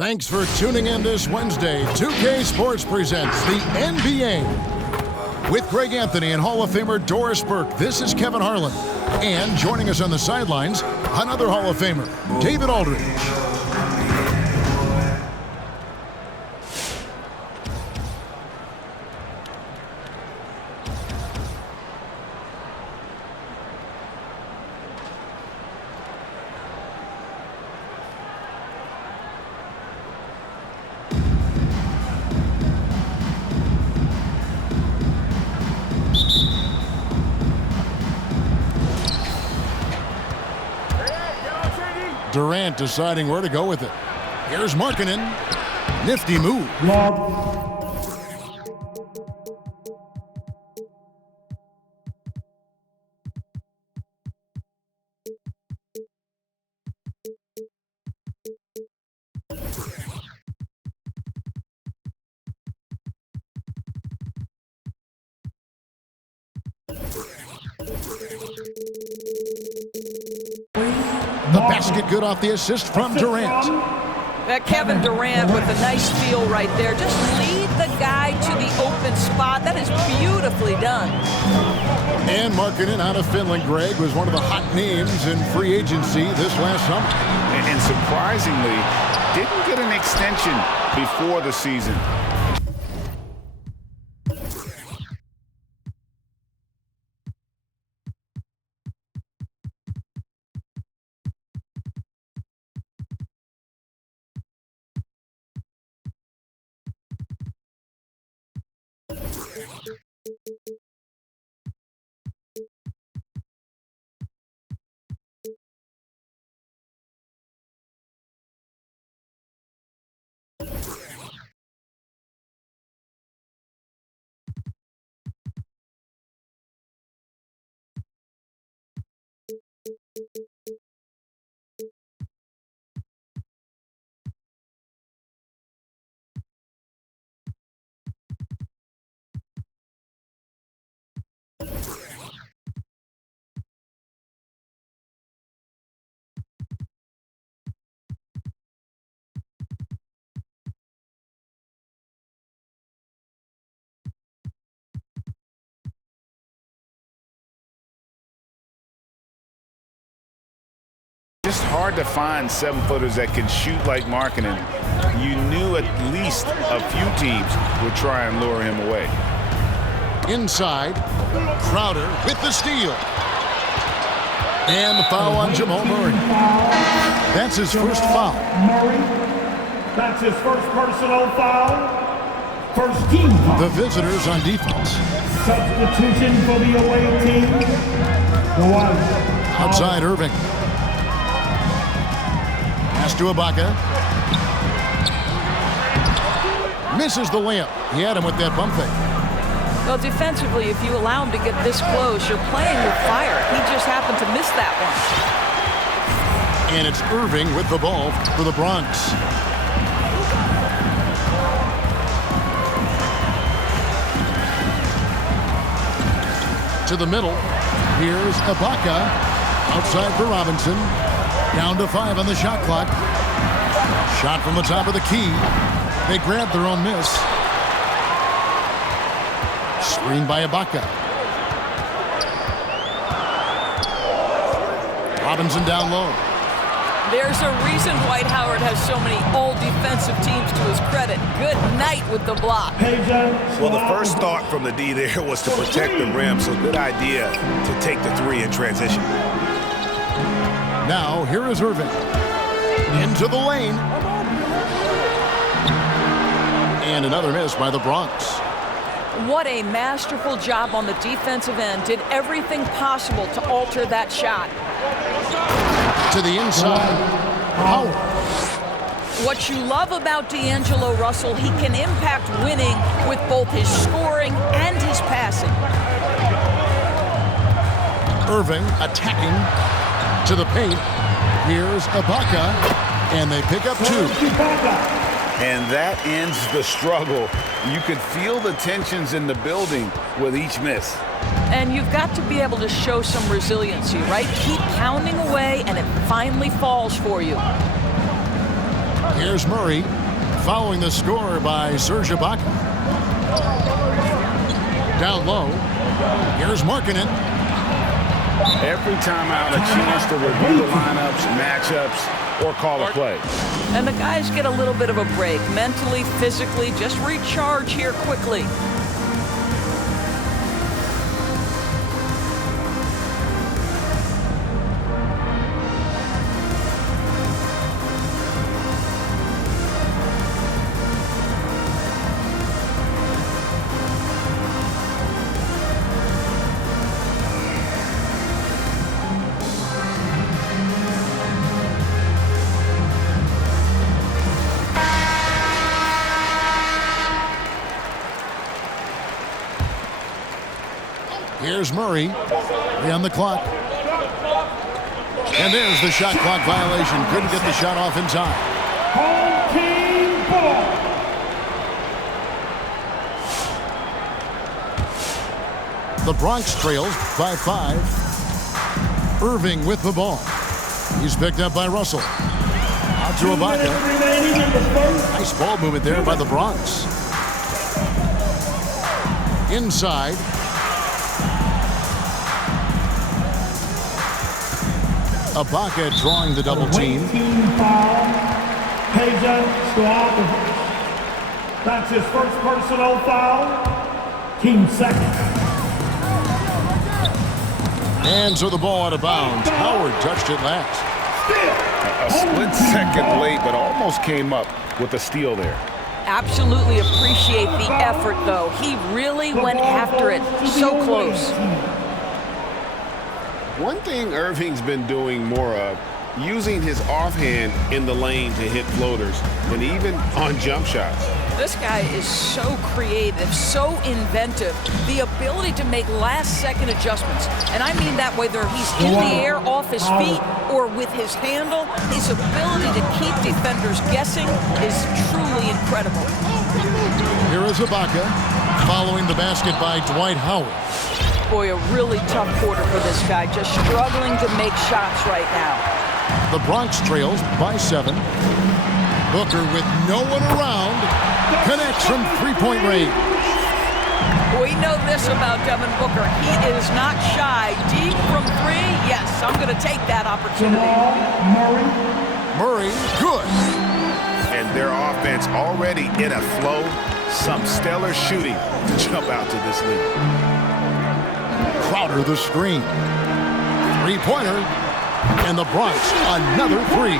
Thanks for tuning in this Wednesday. 2K Sports presents the NBA. With Greg Anthony and Hall of Famer Doris Burke, this is Kevin Harlan. And joining us on the sidelines, another Hall of Famer, David Aldridge. Durant deciding where to go with it. Here's Markkanen. Nifty move. The basket good off the assist from Durant. Kevin Durant with a nice feel right there. Just lead the guy to the open spot. That is beautifully done. And Markkanen out of Finland, Greg, was one of the hot names in free agency this last summer. And surprisingly, didn't get an extension before the season. Just hard to find 7-footers that can shoot like Markkanen. You knew at least a few teams would try and lure him away. Inside, Crowder with the steal. And the foul on Jamal Murray. That's his first foul. Murray, that's his first personal foul. First team foul. The visitors on defense. Substitution for the away team. Outside Irving. Pass to Ibaka. Misses the layup. He had him with that bump fake. Well, defensively, if you allow him to get this close, you're playing with fire. He just happened to miss that one. And it's Irving with the ball for the Bronx. To the middle. Here's Ibaka. Outside for Robinson. Down to 5 on the shot clock. Shot from the top of the key. They grabbed their own miss. Screen by Ibaka. Robinson down low. There's a reason Dwight Howard has so many all-defensive teams to his credit. Good night with the block. Well, the first thought from the D there was to protect the rim, so good idea to take the 3 in transition. Now, here is Irving. Into the lane. And another miss by the Bronx. What a masterful job on the defensive end. Did everything possible to alter that shot. To the inside. Howard. What you love about D'Angelo Russell, he can impact winning with both his scoring and his passing. Irving attacking to the paint. Here's Ibaka, and they pick up 2. And that ends the struggle. You could feel the tensions in the building with each miss. And you've got to be able to show some resiliency, right? Keep pounding away, and it finally falls for you. Here's Murray, following the score by Serge Ibaka. Down low. Here's Markkanen. Every time out, a chance to review the lineups, matchups, or call a play. And the guys get a little bit of a break, mentally, physically, just recharge here quickly. Here's Murray. 3 on the clock. And there's the shot clock violation. Couldn't get the shot off in time. Home team ball. The Bronx trails by 5. Irving with the ball. He's picked up by Russell. Out to Ibaka. Nice ball movement there by the Bronx. Inside. Ibaka drawing the double team. Team foul. Peja Stojakovic. That's his first personal foul. Team second. And so the ball out of bounds. Howard touched it last. A split second late, but almost came up with a steal there. Absolutely appreciate the effort, though. He really went after it. So close. One thing Irving's been doing more of, using his offhand in the lane to hit floaters, and even on jump shots. This guy is so creative, so inventive. The ability to make last-second adjustments. And I mean that whether he's in the air off his feet or with his handle, his ability to keep defenders guessing is truly incredible. Here is Ibaka, following the basket by Dwight Howard. Boy, a really tough quarter for this guy, just struggling to make shots right now. The Bronx trails by 7. Booker with no one around connects from three-point range. We know this about Devin Booker. He is not shy. Deep from 3, yes, I'm going to take that opportunity. Murray, good. And their offense already in a flow. Some stellar shooting to jump out to this lead. Crowder the screen. Three-pointer. And the Bronx, another 3.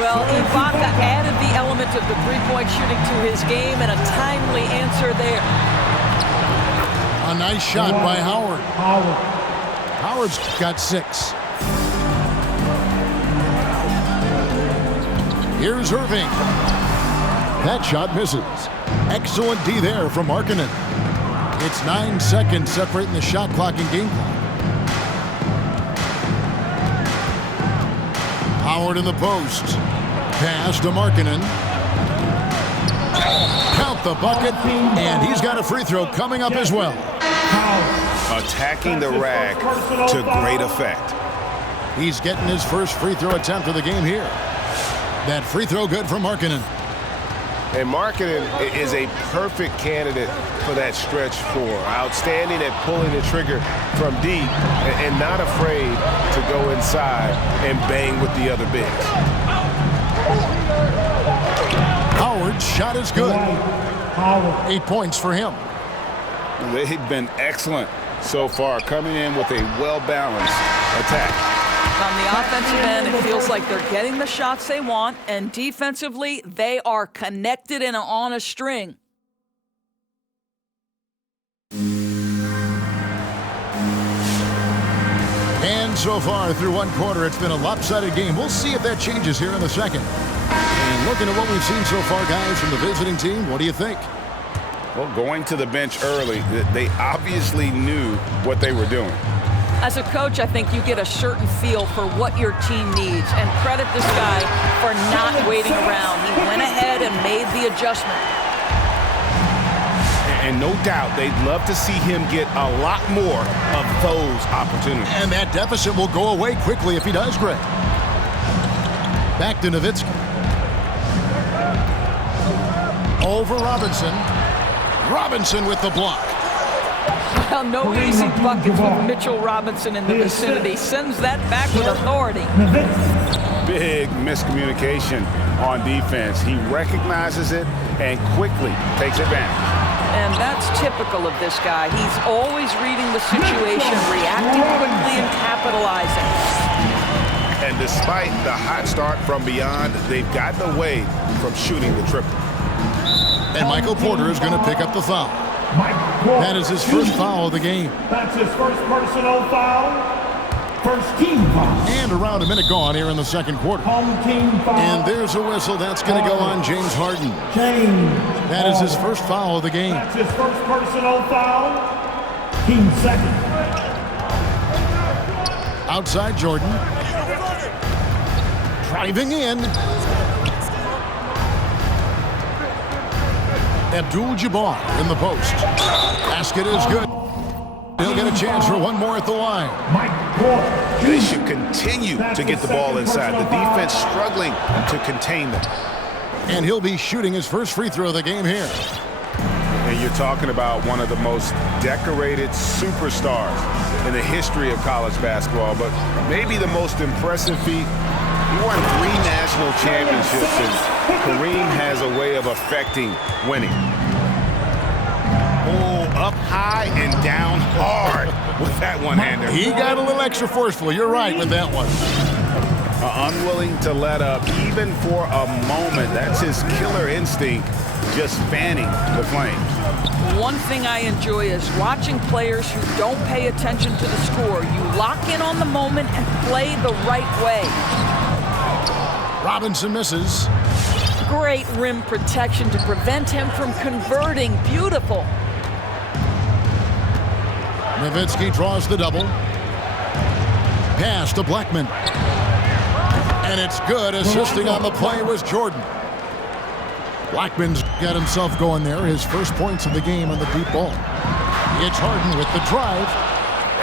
Well, Ibaka added the element of the three-point shooting to his game, and a timely answer there. A nice shot by Howard. Howard's got 6. Here's Irving. That shot misses. Excellent D there from Markkanen. It's 9 seconds separating the shot clock and game clock. Howard in the post. Pass to Markkanen. Count the bucket, and he's got a free throw coming up as well. Attacking the rack to great effect. He's getting his first free throw attempt of the game here. That free throw good for Markkanen. And Markkanen is a perfect candidate for that stretch 4. Outstanding at pulling the trigger from deep and not afraid to go inside and bang with the other bigs. Howard's shot is good. 8 points for him. They've been excellent so far, coming in with a well-balanced attack. On the offensive end, it feels like they're getting the shots they want, and defensively, they are connected and on a string. And so far through one quarter, it's been a lopsided game. We'll see if that changes here in the second. And looking at what we've seen so far, guys, from the visiting team, what do you think? Well, going to the bench early, they obviously knew what they were doing. As a coach, I think you get a certain feel for what your team needs, and credit this guy for not waiting around. He went ahead and made the adjustment. And no doubt they'd love to see him get a lot more of those opportunities. And that deficit will go away quickly if he does, Greg. Back to Nowitzki. Over Robinson. Robinson with the block. Well, no easy buckets with Mitchell Robinson in the vicinity. Sends that back with authority. Big miscommunication on defense. He recognizes it and quickly takes advantage. And that's typical of this guy. He's always reading the situation, reacting quickly and capitalizing. And despite the hot start from beyond, they've gotten away from shooting the triple. And Michael Porter is going to pick up the foul. That is his first foul of the game. That's his first personal foul. First team foul. And around a minute gone here in the second quarter. Home team foul. And there's a whistle. That's going to go on James Harden. That is his first foul of the game. That's his first personal foul. Team second. Outside Jordan. Driving in. Abdul-Jabbar in the post. Basket is good. He'll get a chance for one more at the line. They should continue to get the ball inside. The defense struggling to contain them. And he'll be shooting his first free throw of the game here. And you're talking about one of the most decorated superstars in the history of college basketball, but maybe the most impressive feat. He won 3 national championships, and Kareem has a way of affecting winning. Oh, up high and down hard with that one-hander. He got a little extra forceful. You're right with that one. Unwilling to let up even for a moment. That's his killer instinct, just fanning the flames. One thing I enjoy is watching players who don't pay attention to the score. You lock in on the moment and play the right way. Robinson misses. Great rim protection to prevent him from converting. Beautiful. Nowitzki draws the double. Pass to Blackman. And it's good. Assisting on the play was Jordan. Blackman's got himself going there. His first points of the game on the deep ball. It's Harden with the drive.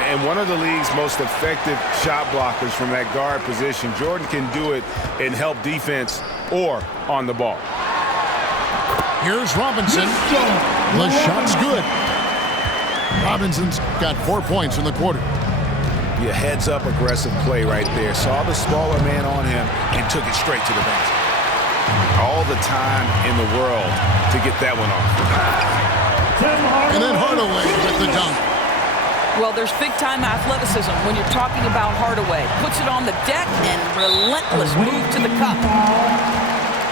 And one of the league's most effective shot blockers from that guard position. Jordan can do it and help defense or on the ball. Here's Robinson. The shot's good. Robinson's got 4 points in the quarter. Yeah, heads-up aggressive play right there. Saw the smaller man on him and took it straight to the basket. All the time in the world to get that one off. And then Hardaway with the dunk. Well, there's big-time athleticism when you're talking about Hardaway. Puts it on the deck and relentless move to the cup.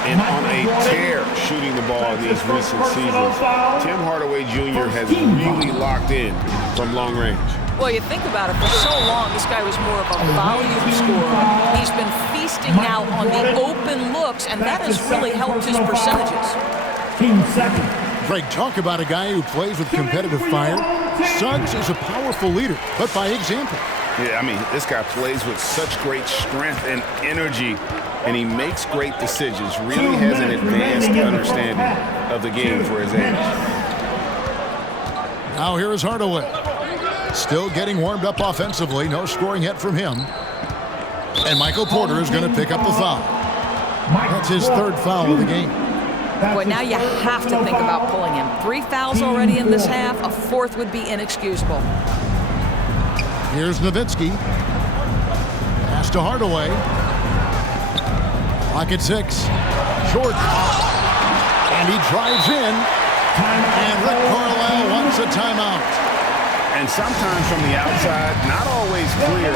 And on a tear shooting the ball in these recent seasons, Tim Hardaway Jr. has really locked in from long range. Well, you think about it, for so long, this guy was more of a volume scorer. He's been feasting out on the open looks, and that has really helped his percentages. Team second. Greg, talk about a guy who plays with competitive fire. Suggs is a powerful leader, but by example. Yeah, I mean, this guy plays with such great strength and energy, and he makes great decisions. Really has an advanced understanding of the game for his age. Now here is Hardaway. Still getting warmed up offensively. No scoring yet from him. And Michael Porter is going to pick up the foul. That's his third foul of the game. Boy, now you have to think about pulling him. 3 fouls already in this half. A 4th would be inexcusable. Here's Nowitzki. Pass to Hardaway. Clock at 6. Short. And he drives in. And Rick Carlisle wants a timeout. And sometimes from the outside, not always clear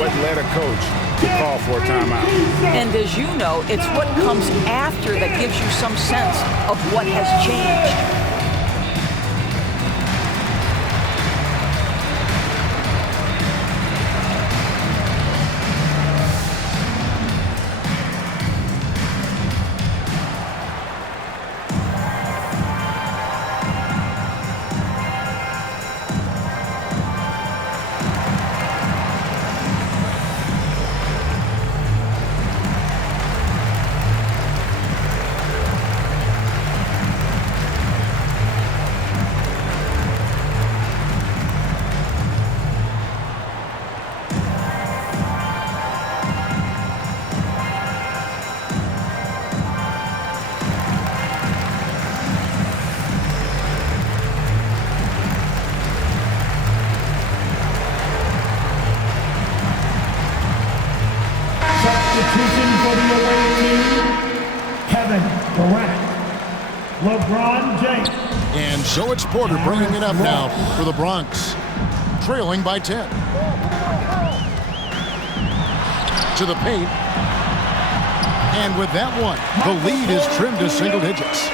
what led a coach to call for a timeout. And as you know, it's what comes after that gives you some sense of what has changed. Durant. LeBron James. And so it's Porter bringing it up now for the Bronx, trailing by 10. To the paint. And with that one, the lead is trimmed to single digits.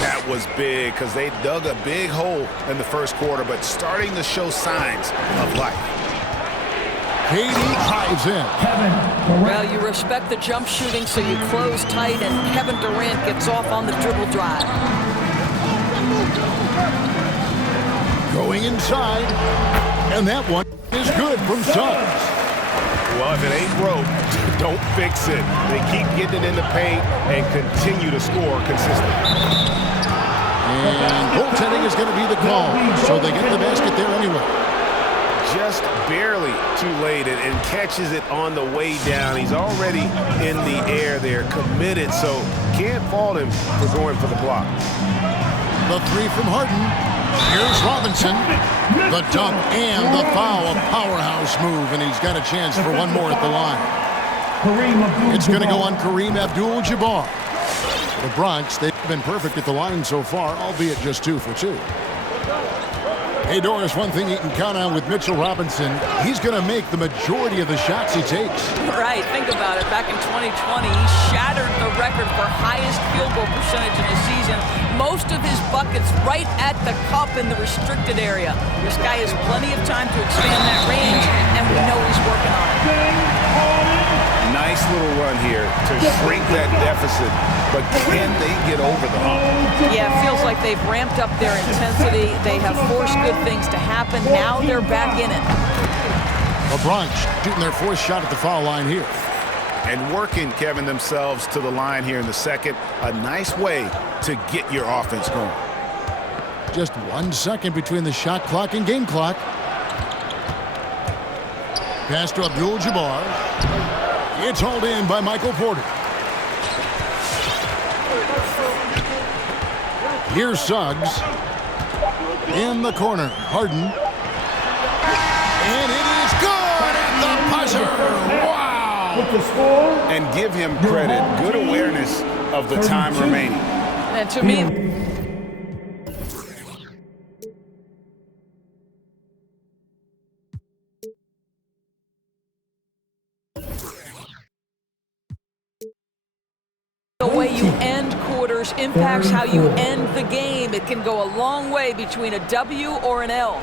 That was big because they dug a big hole in the first quarter, but starting to show signs of life. KD drives in. Kevin Durant. Well, you respect the jump shooting, so you close tight, and Kevin Durant gets off on the dribble drive. Going inside. And that one is good from Suggs. Well, if it ain't broke, don't fix it. They keep getting it in the paint and continue to score consistently. And goaltending is going to be the call, so they get the basket there anyway. Just barely too late and catches it on the way down. He's already in the air there, committed, so can't fault him for going for the block. The three from Harden. Here's Robinson. The dunk and the foul. A powerhouse move, and he's got a chance for one more at the line. Kareem Abdul-Jabbar. It's going to go on Kareem Abdul-Jabbar. The Bronx, they've been perfect at the line so far, albeit just 2 for 2. Hey, Doris, one thing you can count on with Mitchell Robinson, he's going to make the majority of the shots he takes. Right, think about it. Back in 2020, he shattered the record for highest field goal percentage in a season. Most of his buckets right at the cup in the restricted area. This guy has plenty of time to expand that range, and we know he's working on it. Nice little run here to shrink that deficit, but can they get over the hump? Yeah, it feels like they've ramped up their intensity. They have forced good things to happen. Now they're back in it. The Bronx shooting their 4th shot at the foul line here. And working, Kevin, themselves to the line here in the second. A nice way to get your offense going. Just 1 second between the shot clock and game clock. Pass to Abdul-Jabbar. It's hauled in by Michael Porter. Here's Suggs. In the corner, Harden. And it is good at the buzzer. Wow! With the score. And give him credit. Good awareness of the time remaining. And to me, the way you end quarters impacts how you end the game. It can go a long way between a W or an L.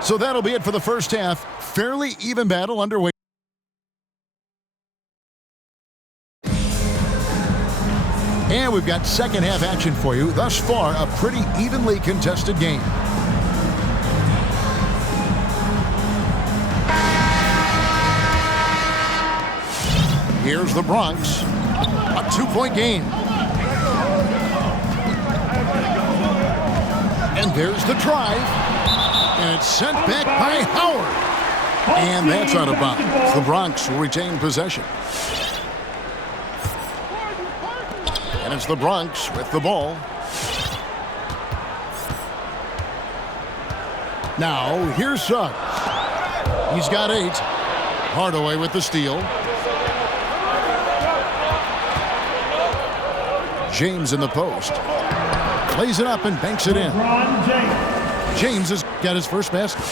So that'll be it for the first half. Fairly even battle underway. And we've got second half action for you. Thus far, a pretty evenly contested game. Here's the Bronx. A 2-point game. And there's the drive. And it's sent back by Howard. And that's out of bounds. The Bronx will retain possession. And it's the Bronx with the ball. Now, here's Suggs. He's got 8. Hardaway with the steal. James in the post. Plays it up and banks it in. James has got his first basket.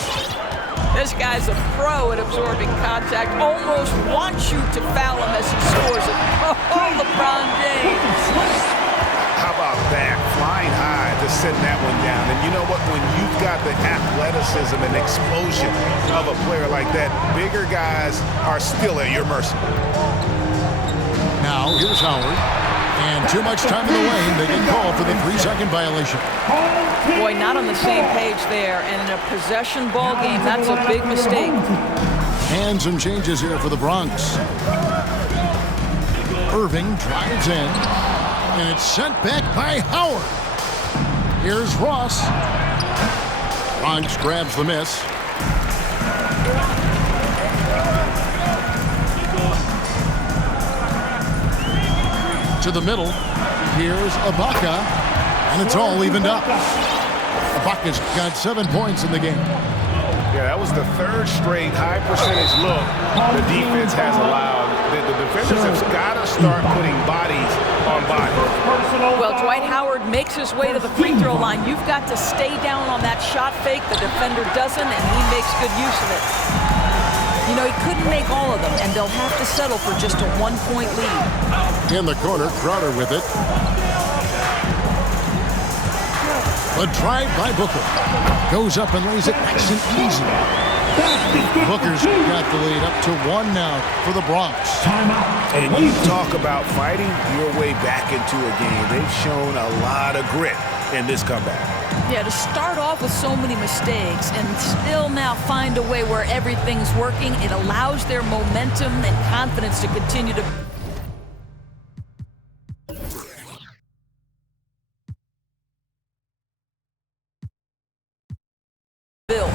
This guy's a pro at absorbing contact. Almost wants you to foul him as he scores it. Oh, LeBron James. How about that? Flying high to send that one down. And you know what? When you've got the athleticism and explosion of a player like that, bigger guys are still at your mercy. Now, here's Howard. And too much time in the lane. They get called for the 3-second violation. Boy, not on the same page there. And in a possession ball game, that's a big mistake. And some changes here for the Bronx. Irving drives in. And it's sent back by Howard. Here's Ross. Bronx grabs the miss. To the middle. Here's Ibaka. And it's all evened up. Ibaka's got 7 points in the game. Yeah, that was the 3rd straight high percentage look the defense has allowed The defenders have got to start putting bodies on bodies. Well, Dwight Howard makes his way to the free throw line. You've got to stay down on that shot fake. The defender doesn't, and he makes good use of it. You know, he couldn't make all of them, and they'll have to settle for just a one-point lead. In the corner, Crowder with it. A drive by Booker. Goes up and lays it nice and easy. Booker's got the lead up to 1 now for the Bronx. And you talk about fighting your way back into a game. They've shown a lot of grit in this comeback. Yeah, to start off with so many mistakes and still now find a way where everything's working, it allows their momentum and confidence to continue to build.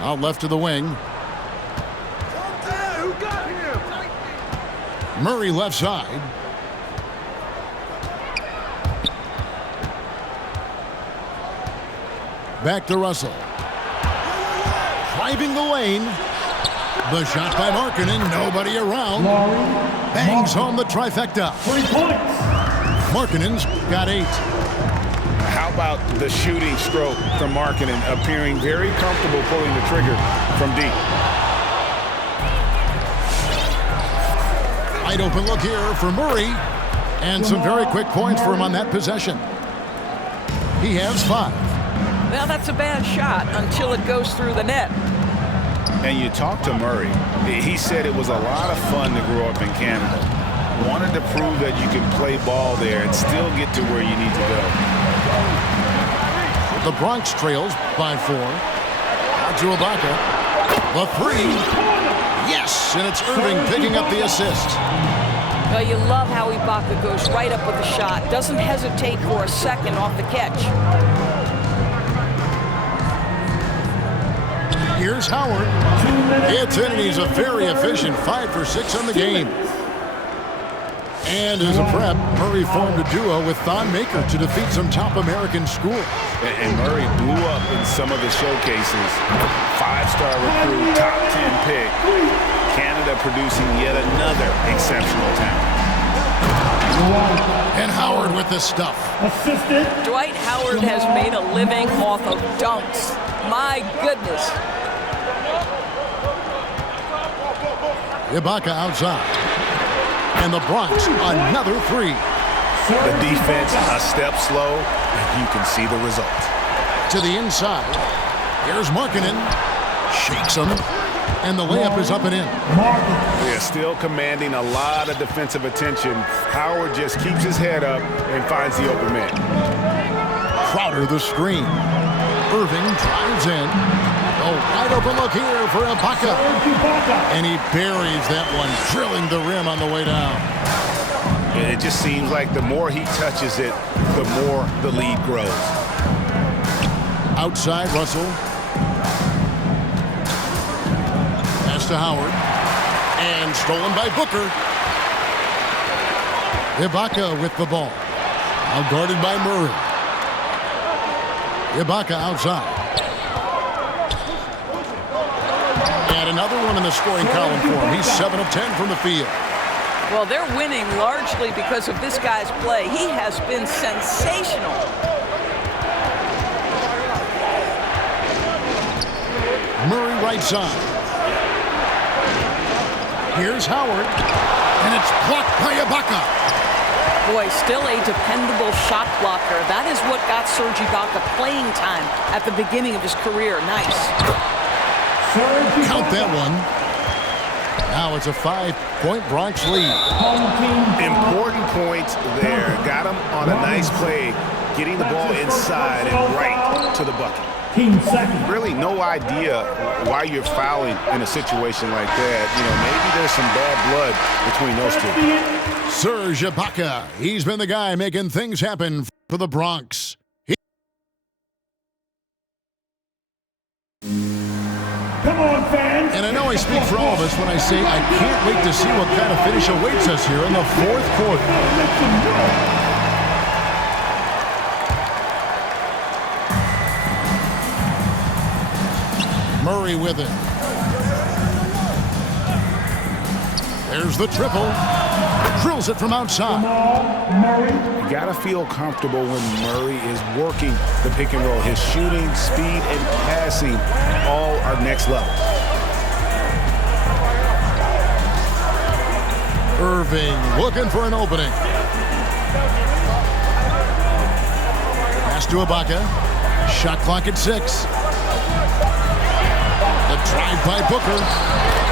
Out left to the wing. Murray left side. Back to Russell. Driving the lane. The shot by Markkanen. Nobody around. Bangs home the trifecta. 3 points. Markkanen's got 8. How about the shooting stroke from Markkanen, appearing very comfortable pulling the trigger from deep. Wide open look here for Murray. And some very quick points for him on that possession. He has 5. Well, that's a bad shot until it goes through the net. And you talk to Murray. He said it was a lot of fun to grow up in Canada. Wanted to prove that you can play ball there and still get to where you need to go. The Bronx trails by 4. Out to Ibaka. The 3. Yes, and it's Irving picking up the assist. Well, you love how Ibaka goes right up with the shot. Doesn't hesitate for a second off the catch. Here's Howard. It's in, and he's a very efficient 5 for 6 on the game. And as a prep, Murray formed a duo with Thon Maker to defeat some top American schools. And Murray blew up in some of the showcases. 5-star recruit, top 10 pick. Canada producing yet another exceptional talent. And Howard with the stuff. Assisted. Dwight Howard has made a living off of dunks. My goodness. Ibaka outside. And the Bronx, another 3. The defense a step slow, and you can see the result. To the inside. Here's Markkanen. Shakes him. And the layup is up and in. They're still commanding a lot of defensive attention. Howard just keeps his head up and finds the open man. Crowder the screen. Irving drives in. Oh, wide open look here for Ibaka. And he buries that one, drilling the rim on the way down. It just seems like the more he touches it, the more the lead grows. Outside, Russell. Pass to Howard. And stolen by Booker. Ibaka with the ball. Now guarded by Murray. Ibaka outside. And another one in the scoring column for him. He's 7 of 10 from the field. Well, they're winning largely because of this guy's play. He has been sensational. Murray right side. Here's Howard. And it's blocked by Ibaka. Boy, still a dependable shot blocker. That is what got Serge Ibaka playing time at the beginning of his career. Nice. Count that one. Now it's a 5-point Bronx lead. Important points there got him on a nice play, getting the ball inside and right to the bucket. Team second. Really no idea why you're fouling in a situation like that. You know, maybe there's some bad blood between those two. Serge Ibaka, he's been the guy making things happen for the Bronx. Come on, fans. And I know I speak for all of us when I say I can't wait to see what kind of finish awaits us here in the fourth quarter. Make some noise. Murray with it. There's the triple. Drills it from outside. Murray. You got to feel comfortable when Murray is working the pick and roll. His shooting, speed, and passing all are next level. Irving looking for an opening. Pass to Ibaka. Shot clock at 6. The drive by Booker.